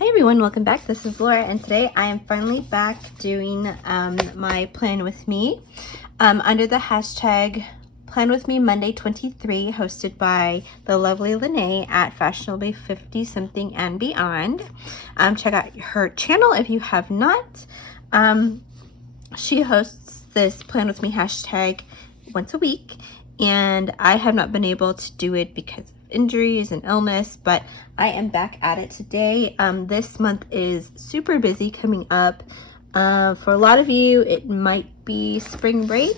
Hi everyone, welcome back. This is Laura, and today I am finally back doing my Plan With Me under the hashtag Plan With Me Monday 23, hosted by the lovely Linnae at Fashionably 50 Something and Beyond. Check out her channel if you have not. She hosts this Plan With Me hashtag once a week, and I have not been able to do it because injuries and illness, but I am back at it today. This month is super busy coming up. For a lot of you, it might be spring break,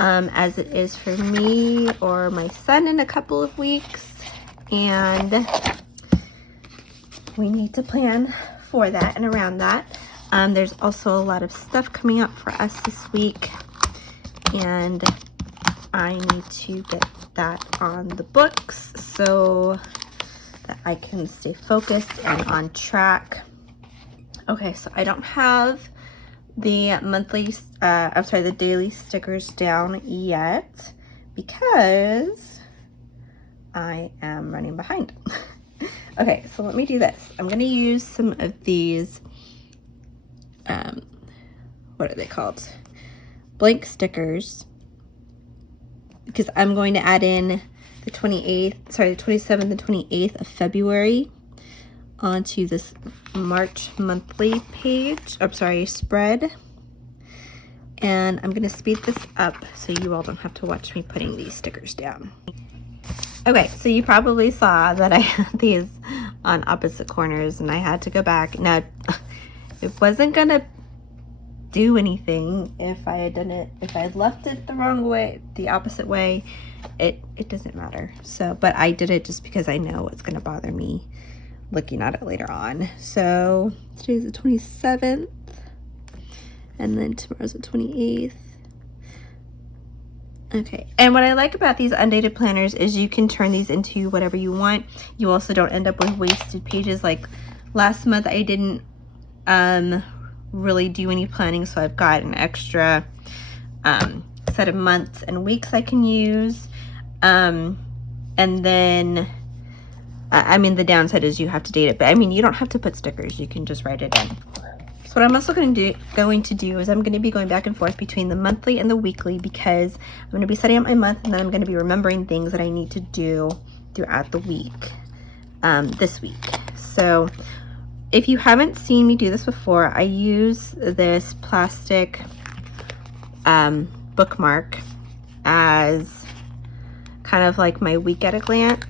as it is for me or my son in a couple of weeks, and we need to plan for that and around that. There's also a lot of stuff coming up for us this week, and I need to get that on the books so that I can stay focused and on track. Okay, so I don't have the the daily stickers down yet because I am running behind. Okay, so let me do this. I'm going to use some of these, what are they called? Blank stickers, because I'm going to add in the 27th and 28th of February onto this March monthly page, spread. And I'm going to speed this up so you all don't have to watch me putting these stickers down. Okay, so you probably saw that I had these on opposite corners and I had to go back. Now, it wasn't going to do anything if I had done it, if I had left it the wrong way, the opposite way, it doesn't matter. So, but I did it just because I know it's going to bother me looking at it later on. So today's the 27th and then tomorrow's the 28th. Okay, and what I like about these undated planners is you can turn these into whatever you want. You also don't end up with wasted pages. Like last month I didn't really do any planning, so I've got an extra set of months and weeks I can use, and then I mean the downside is you have to date it, but I mean you don't have to put stickers, you can just write it in. So what I'm also going to do is I'm going to be going back and forth between the monthly and the weekly, because I'm going to be setting up my month and then I'm going to be remembering things that I need to do throughout the week, this week. So if you haven't seen me do this before, I use this plastic bookmark as kind of like my week at a glance.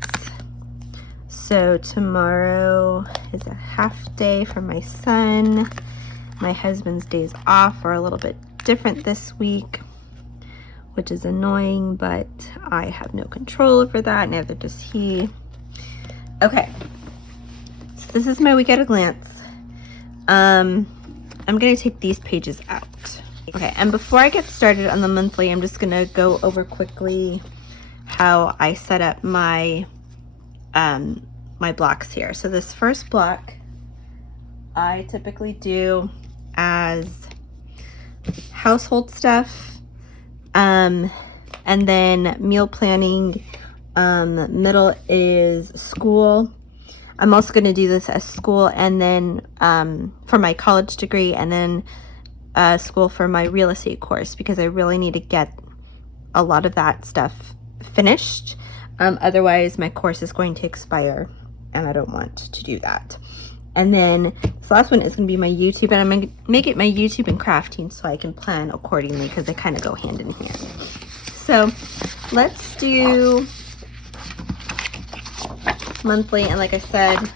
So tomorrow is a half day for my son. My husband's days off are a little bit different this week, which is annoying, but I have no control over that, neither does he. Okay. This is my week at a glance. I'm going to take these pages out. Okay, and before I get started on the monthly, I'm just going to go over quickly how I set up my my blocks here. So this first block I typically do as household stuff, and then meal planning. Middle is school. I'm also going to do this as school, and then for my college degree, and then school for my real estate course, because I really need to get a lot of that stuff finished. Otherwise, my course is going to expire, and I don't want to do that. And then this last one is going to be my YouTube, and I'm going to make it my YouTube and crafting so I can plan accordingly, because they kind of go hand in hand. So let's do monthly, and like I said,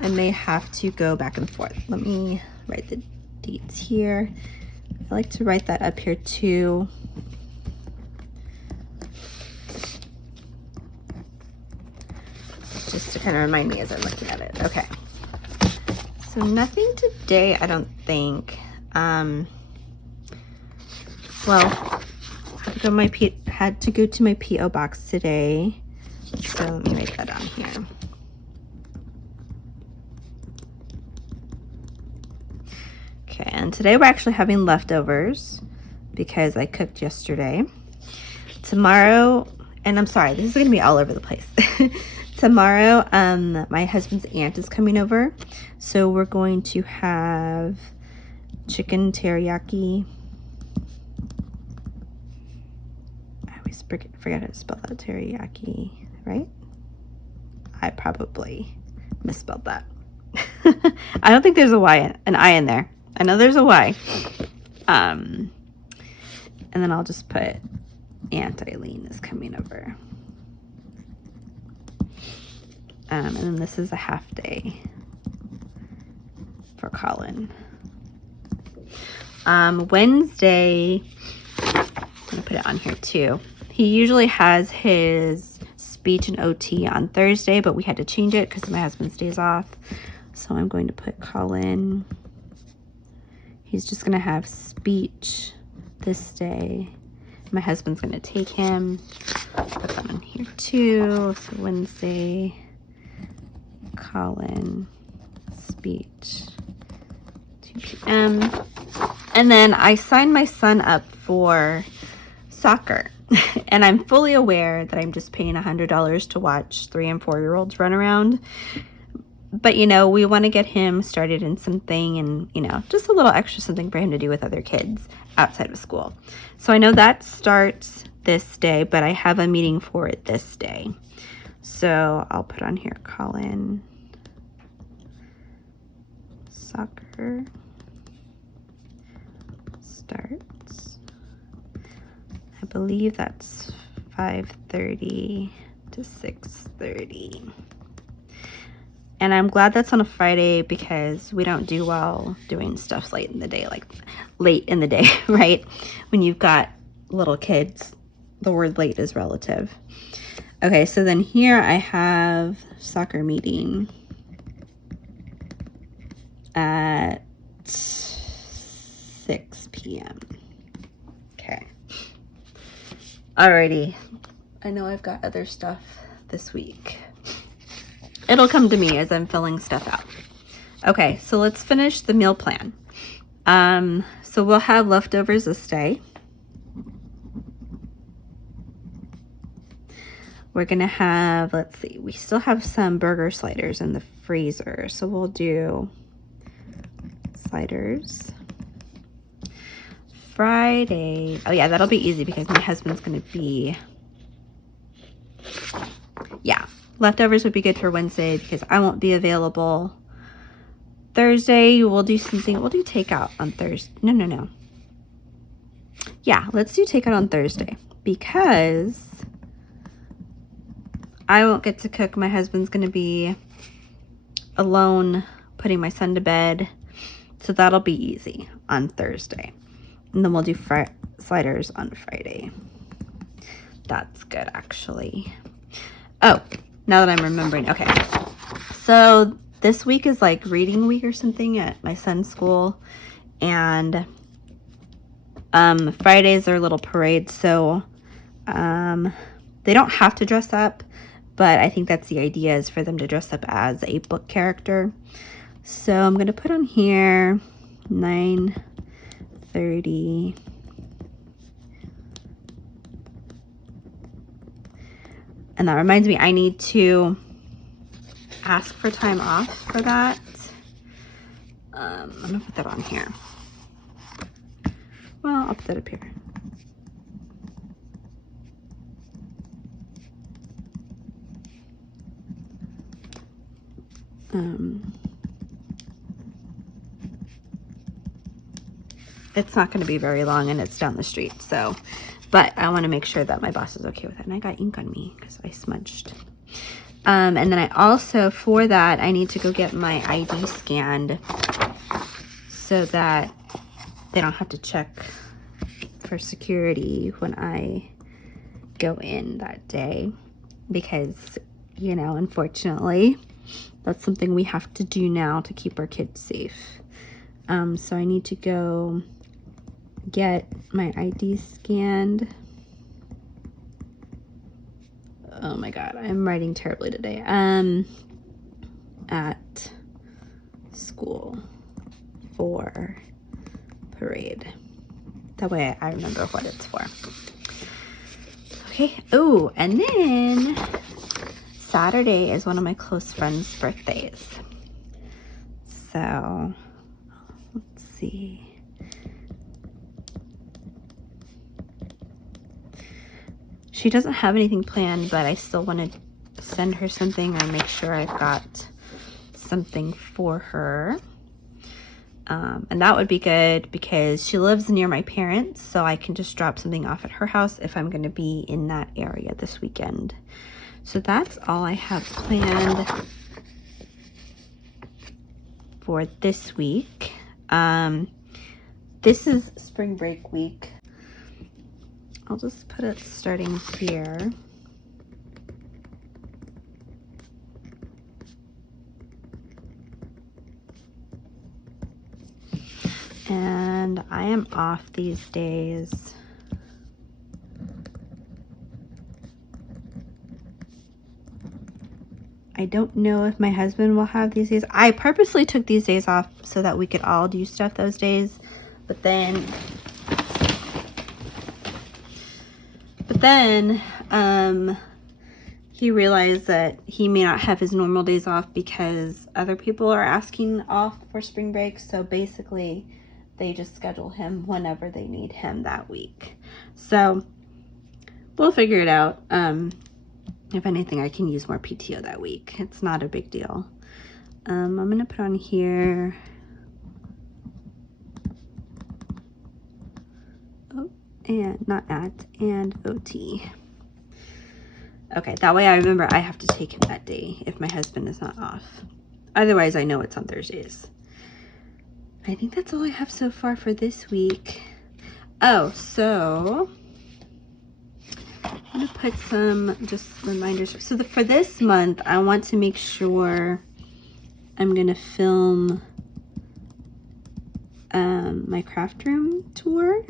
I may have to go back and forth. Let me write the dates here. I like to write that up here too. Just to kind of remind me as I'm looking at it. Okay. So nothing today, I don't think. Well, had to go to my P.O. box today. So let me write that on here. Okay, and today we're actually having leftovers because I cooked yesterday. Tomorrow, and I'm sorry, this is going to be all over the place. tomorrow, my husband's aunt is coming over, so we're going to have chicken teriyaki. I always forget how to spell that, teriyaki, right? I probably misspelled that. I don't think there's an I in there. I know there's a Y. And then I'll just put Aunt Eileen is coming over. And then this is a half day for Colin. Wednesday, I'm gonna put it on here too. He usually has his speech and OT on Thursday, but we had to change it because my husband's days off. So I'm going to put Colin. He's just gonna have speech this day. My husband's gonna take him. Put that on here too. So Wednesday, Colin, speech, 2 p.m. And then I signed my son up for soccer. And I'm fully aware that I'm just paying $100 to watch 3 and 4-year-olds run around. But, you know, we want to get him started in something and, you know, just a little extra something for him to do with other kids outside of school. So I know that starts this day, but I have a meeting for it this day. So I'll put on here, Colin, soccer starts. I believe that's 5:30 to 6:30. And I'm glad that's on a Friday because we don't do well doing stuff late in the day, right? When you've got little kids, the word late is relative. Okay, so then here I have soccer meeting at 6 p.m. Okay. Alrighty. I know I've got other stuff this week. It'll come to me as I'm filling stuff out. Okay, so let's finish the meal plan. So we'll have leftovers this day. We're gonna have, let's see, we still have some burger sliders in the freezer. So we'll do sliders. Friday, oh yeah, that'll be easy because my husband's gonna be, yeah. Leftovers would be good for Wednesday because I won't be available. Thursday, we'll do something. We'll do takeout on Thursday. No. Yeah, let's do takeout on Thursday because I won't get to cook. My husband's going to be alone putting my son to bed. So that'll be easy on Thursday. And then we'll do sliders on Friday. That's good, actually. Oh. Now that I'm remembering, okay. So this week is like reading week or something at my son's school. And Fridays are little parades. So they don't have to dress up. But I think that's the idea, is for them to dress up as a book character. So I'm going to put on here 9:30. And that reminds me, I need to ask for time off for that. I'm going to put that on here. Well, I'll put that up here. It's not going to be very long and it's down the street, so... But I want to make sure that my boss is okay with it. And I got ink on me because I smudged. And then I also, for that, I need to go get my ID scanned so that they don't have to check for security when I go in that day. Because, you know, unfortunately, that's something we have to do now to keep our kids safe. So I need to go get my ID scanned. Oh my god, I'm writing terribly today. At school for parade. That way I remember what it's for. Okay. Oh, and then Saturday is one of my close friends' birthdays. So, let's see. She doesn't have anything planned, but I still want to send her something or make sure I've got something for her. And that would be good because she lives near my parents, so I can just drop something off at her house if I'm going to be in that area this weekend. So that's all I have planned for this week. This is spring break week. I'll just put it starting here. And I am off these days. I don't know if my husband will have these days. I purposely took these days off so that we could all do stuff those days. But then he realized that he may not have his normal days off because other people are asking off for spring break. So basically, they just schedule him whenever they need him that week. So we'll figure it out. If anything, I can use more PTO that week. It's not a big deal. I'm going to put on here. Oh, and not at, and OT. Okay, that way I remember I have to take him that day if my husband is not off. Otherwise, I know it's on Thursdays. I think that's all I have so far for this week. Oh, so I'm going to put some just reminders. So for this month, I want to make sure I'm going to film my craft room tour.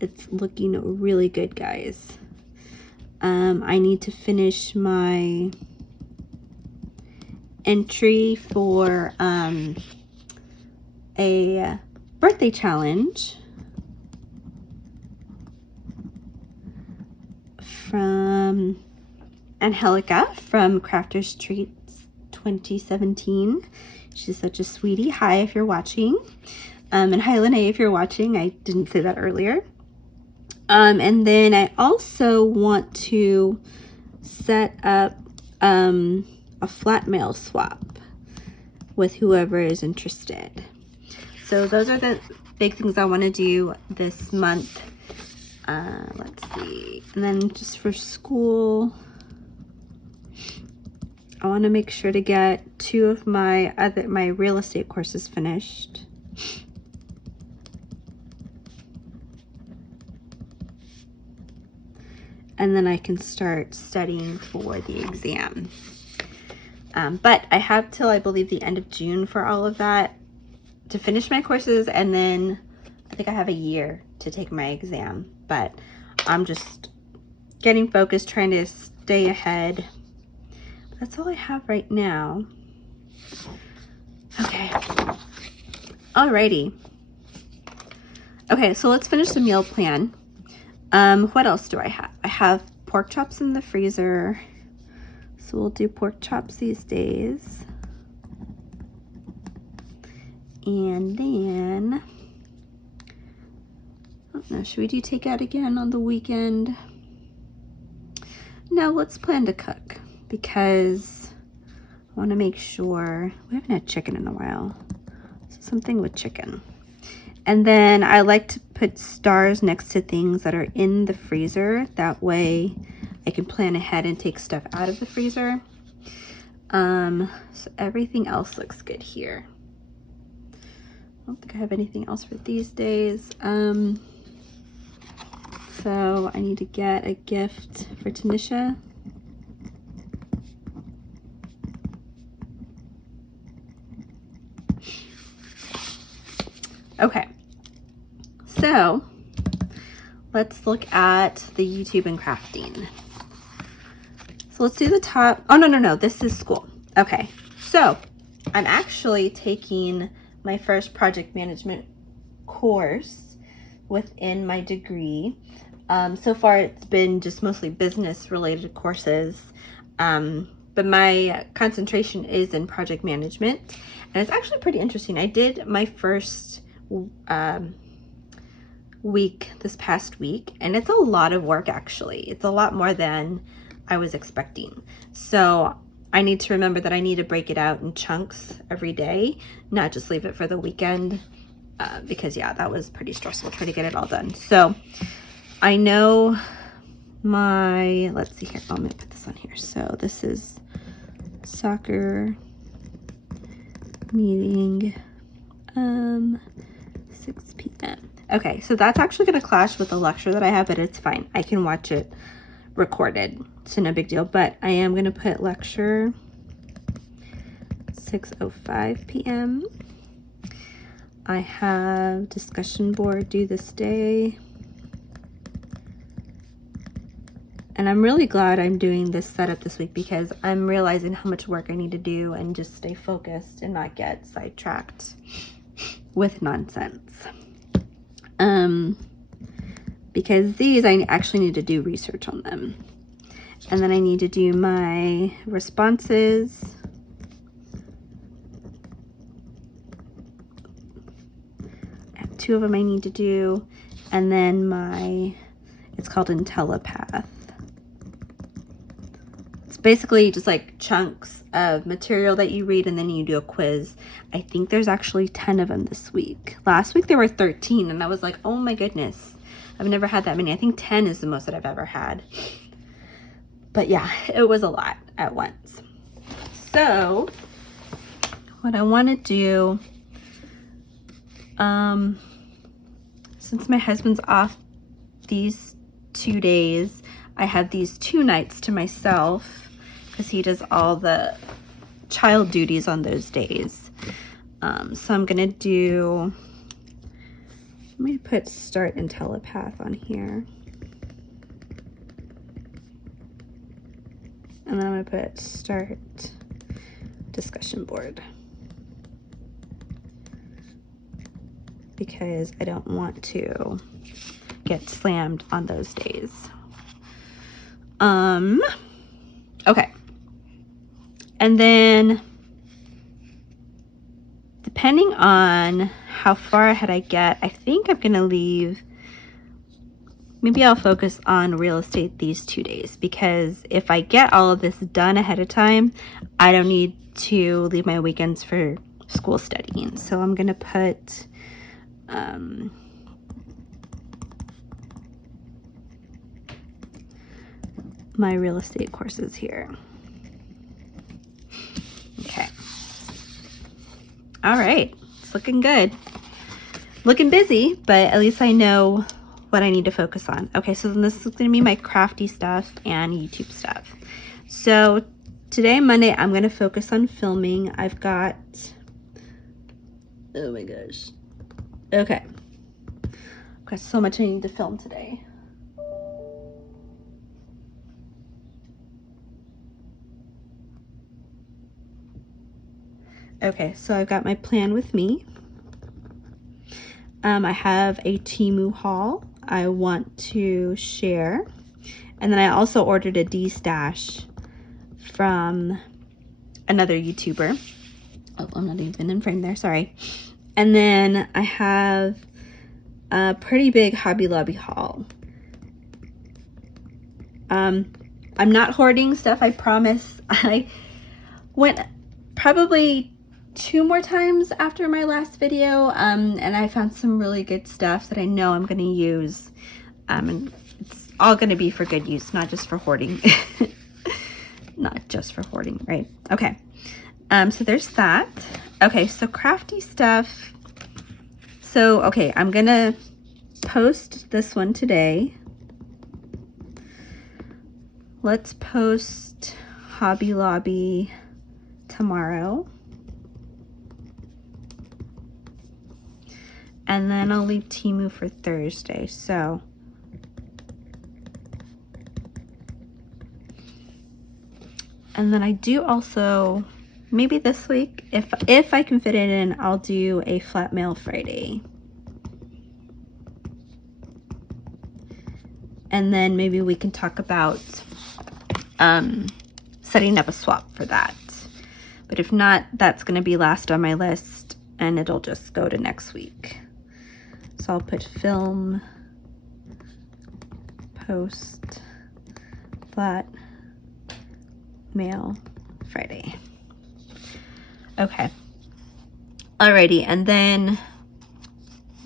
It's looking really good, guys. I need to finish my entry for a birthday challenge from Angelica from Crafters Treats 2017. She's such a sweetie. Hi if you're watching. And hi Linnae if you're watching. I didn't say that earlier. And then I also want to set up a flat mail swap with whoever is interested. So those are the big things I want to do this month. Let's see. And then just for school, I want to make sure to get 2 of my real estate courses finished. And then I can start studying for the exam. But I have till I believe the end of June for all of that to finish my courses, and then I think I have a year to take my exam. But I'm just getting focused, trying to stay ahead. That's all I have right now. Okay. Alrighty. Okay, so let's finish the meal plan. What else do I have? I have pork chops in the freezer. So we'll do pork chops these days. And then, I don't know, should we do takeout again on the weekend? No, let's plan to cook because I want to make sure, we haven't had chicken in a while. So something with chicken. And then I like to put stars next to things that are in the freezer. That way I can plan ahead and take stuff out of the freezer. So everything else looks good here. I don't think I have anything else for these days. So I need to get a gift for Tanisha. Okay. So let's look at the YouTube and crafting. So let's do the top. Oh, no. This is school. Okay. So I'm actually taking my first project management course within my degree. So far it's been just mostly business related courses, but my concentration is in project management, and it's actually pretty interesting. I did my first week this past week, and it's a lot of work. Actually, it's a lot more than I was expecting. So I need to remember that I need to break it out in chunks every day, not just leave it for the weekend, because yeah, that was pretty stressful trying to get it all done. So I know my, let's see here, I'm gonna put this on here. So this is soccer meeting, 6 p.m. Okay, so that's actually gonna clash with the lecture that I have, but it's fine. I can watch it recorded, so no big deal. But I am gonna put lecture 6:05 p.m. I have discussion board due this day. And I'm really glad I'm doing this setup this week, because I'm realizing how much work I need to do and just stay focused and not get sidetracked with nonsense. Because these, I actually need to do research on them. And then I need to do my responses. I have 2 of them I need to do. And then my, it's called IntelliPath. Basically just like chunks of material that you read, and then you do a quiz. I think there's actually 10 of them this week. Last week there were 13, and I was like, oh my goodness, I've never had that many. I think 10 is the most that I've ever had. But yeah, it was a lot at once. So what I want to do, since my husband's off these 2 days, I have these 2 nights to myself, because he does all the child duties on those days. So I'm gonna do, let me put start IntelliPath on here. And then I'm gonna put start discussion board, because I don't want to get slammed on those days. Okay. And then depending on how far ahead I get, I think I'm gonna leave, maybe I'll focus on real estate these 2 days, because if I get all of this done ahead of time, I don't need to leave my weekends for school studying. So I'm gonna put my real estate courses here. Okay. All right, it's looking good. Looking busy, but at least I know what I need to focus on. Okay, so then this is gonna be my crafty stuff and YouTube stuff. So today, Monday, I'm gonna focus on filming. I've got, oh my gosh. Okay. I've got so much I need to film today. Okay, so I've got my plan with me. I have a Temu haul I want to share. And then I also ordered a D-stash from another YouTuber. Oh, I'm not even in frame there, sorry. And then I have a pretty big Hobby Lobby haul. I'm not hoarding stuff, I promise. I went probably 2 more times after my last video, and I found some really good stuff that I know I'm going to use, and it's all going to be for good use, not just for hoarding. Not just for hoarding, right? Okay, so there's that. Okay, so crafty stuff. So okay, I'm gonna post this one today. Let's post Hobby Lobby tomorrow. And then I'll leave Temu for Thursday. So and then I do also, maybe this week, if I can fit it in, I'll do a Flat Mail Friday. and then maybe we can talk about setting up a swap for that. But if not, that's going to be last on my list, and it'll just go to next week. So I'll put film, post, flat, mail, Friday. Okay. Alrighty, and then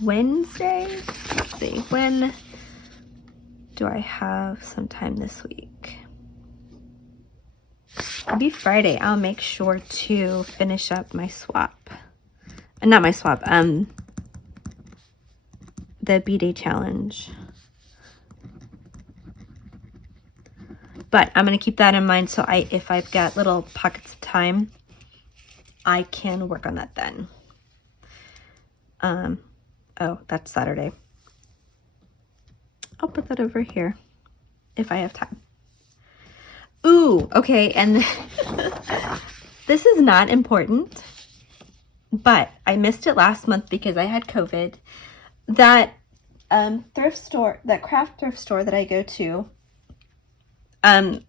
Wednesday, let's see, when do I have some time this week? Maybe Friday. I'll make sure to finish up my swap. Not my swap, the B-Day challenge. But I'm going to keep that in mind, so if I've got little pockets of time, I can work on that then. Oh, that's Saturday. I'll put that over here if I have time. Ooh, okay, and this is not important, but I missed it last month because I had COVID. That thrift store, that craft thrift store that I go to,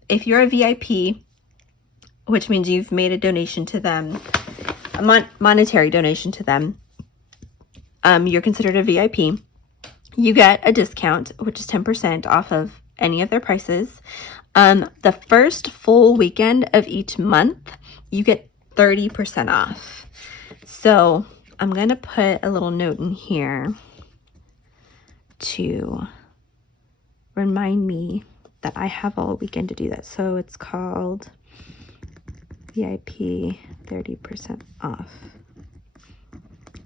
if you're a VIP, which means you've made a donation to them, a monetary donation to them, you're considered a VIP. You get a discount, which is 10% off of any of their prices. The first full weekend of each month, you get 30% off. So I'm going to put a little note in here to remind me that I have all weekend to do that. So it's called VIP 30% off.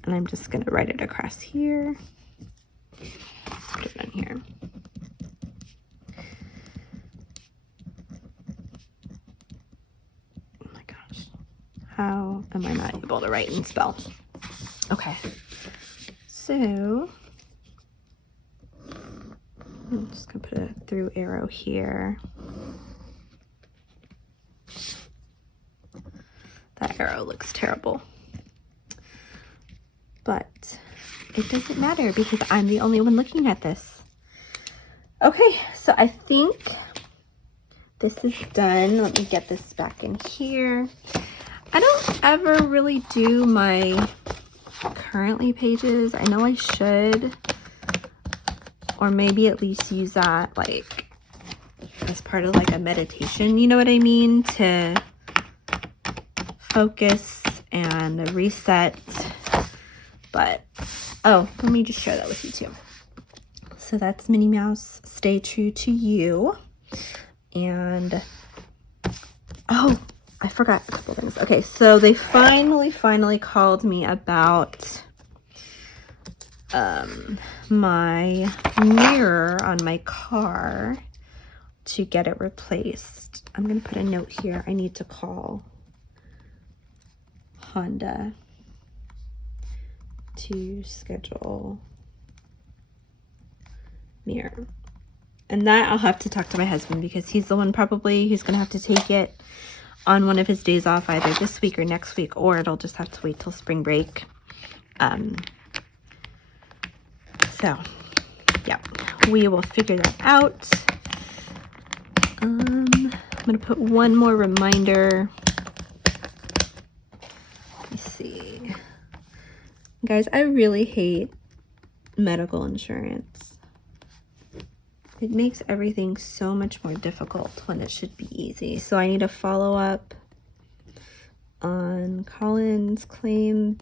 And I'm just going to write it across here. Put it on here. Oh my gosh. How am I not able to write and spell? Okay. So I'm just going to put a through arrow here. That arrow looks terrible. But it doesn't matter because I'm the only one looking at this. Okay, so I think this is done. Let me get this back in here. I don't ever really do my currently pages. I know I should, or maybe at least use that like as part of like a meditation, you know what I mean? To focus and reset. But, oh, let me just share that with you too. So that's Minnie Mouse, Stay True to You. And, oh, I forgot a couple things. Okay, so they finally called me about my mirror on my car to get it replaced. I'm going to put a note here. I need to call Honda to schedule mirror. And that I'll have to talk to my husband because he's the one probably who's going to have to take it on one of his days off either this week or next week, or it'll just have to wait till spring break. So, yeah, we will figure that out. I'm going to put one more reminder. Let's see. Guys, I really hate medical insurance. It makes everything so much more difficult when it should be easy. So I need to follow up on Colin's claim.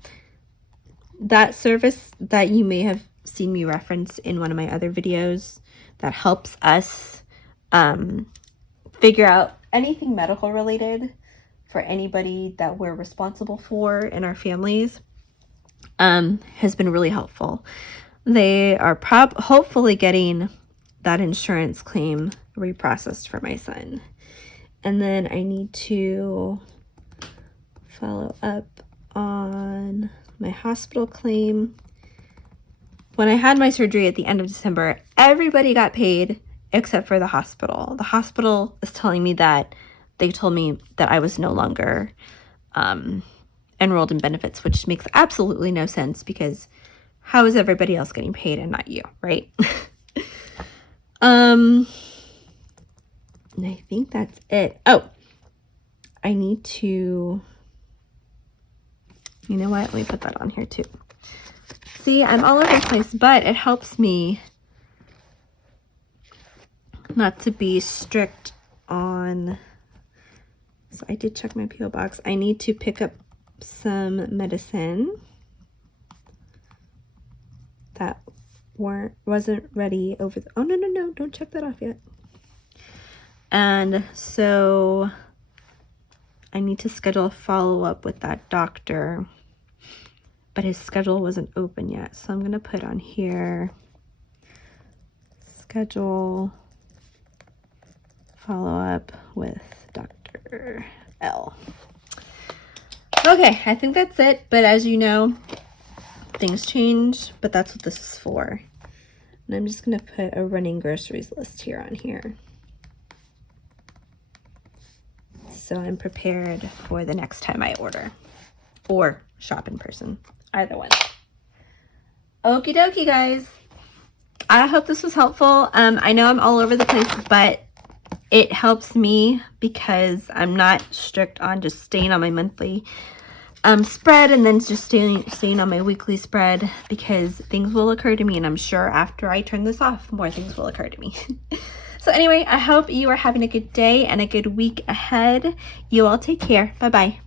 That service that you may have seen me reference in one of my other videos that helps us figure out anything medical related for anybody that we're responsible for in our families has been really helpful. They are hopefully getting that insurance claim reprocessed for my son. And then I need to follow up on my hospital claim. When I had my surgery at the end of December, everybody got paid except for the hospital. The hospital is telling me that they told me that I was no longer enrolled in benefits, which makes absolutely no sense because how is everybody else getting paid and not you, right? And I think that's it. Oh, I need to, you know what? Let me put that on here too. See, I'm all over the place, but it helps me not to be strict on, so I did check my P.O. box. I need to pick up some medicine that wasn't ready over the, oh no, don't check that off yet. And so I need to schedule a follow-up with that doctor, but his schedule wasn't open yet. So I'm gonna put on here, schedule follow-up with Dr. L. Okay, I think that's it, but as you know, things change, but that's what this is for. And I'm just gonna put a running groceries list here on here, so I'm prepared for the next time I order or shop in person, either one. Okie dokie, guys. I hope this was helpful. I know I'm all over the place, but it helps me because I'm not strict on just staying on my monthly spread and then just staying on my weekly spread, because things will occur to me, and I'm sure after I turn this off, more things will occur to me. So anyway, I hope you are having a good day and a good week ahead. You all take care. Bye-bye.